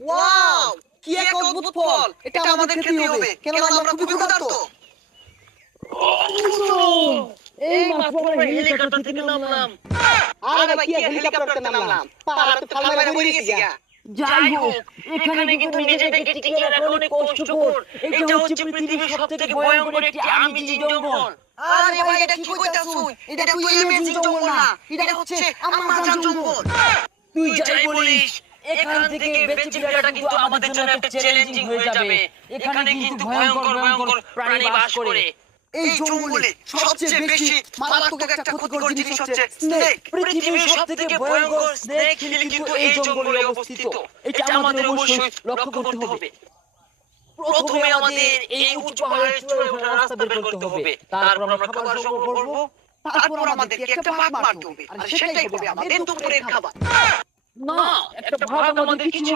Wow, কি এক অদ্ভুত ফল! এটা আমাদের খেতেই হবে, কেননা আমরা খুবই ক্ষুধার্ত। এই মাত্র আমরা হেলিকপ্টার থেকে নামলাম। আরে ভাই, কি আর হেলিকপ্টার থেকে নামলাম, পাহাড়ে তো ফাল মারা পড়ে গেছি গা। যাই হোক, এখানে কিন্তু নিজেদেরকে টিকিয়ে রাখা অনেক কষ্টকর। এটা হচ্ছে পৃথিবীর সবথেকে ভয়ঙ্কর একটি আমিজিং জঙ্গল। আরে ভাই, এটা কি কইতাছুন? এটা তো অ্যামেজিং জঙ্গল না, এটা হচ্ছে আমাজন জঙ্গল। তুই যাই বলিস, এখান থেকে বেঁচে ফেরাটা কিন্তু আমাদের জন্য একটা চ্যালেঞ্জিং হয়ে যাবে। এখানে কিন্তু ভয়ঙ্কর ভয়ঙ্কর প্রাণী বাস করে। এই জঙ্গলে সবচেয়ে বেশি মারাত্মক একটা ক্ষতিকর জিনিস হচ্ছে স্নেক। পৃথিবীর সবথেকে ভয়ঙ্কর স্নেক হিল কিন্তু এই জঙ্গলে অবস্থিত। এটা আমাদের অবশ্যই লক্ষ্য করতে হবে। প্রথমে আমাদের এই উঁচু পাহাড়ের চূড়ায় ওঠার রাস্তা বের করতে হবে। তারপর আমরা খাবার সংগ্রহ করব। তারপর আমাদেরকে একটা ভাগ মারতে হবে, আর সেটাই হবে আমাদের দুপুরের খাবার। না, একটা ভাগ আমাদের কিছু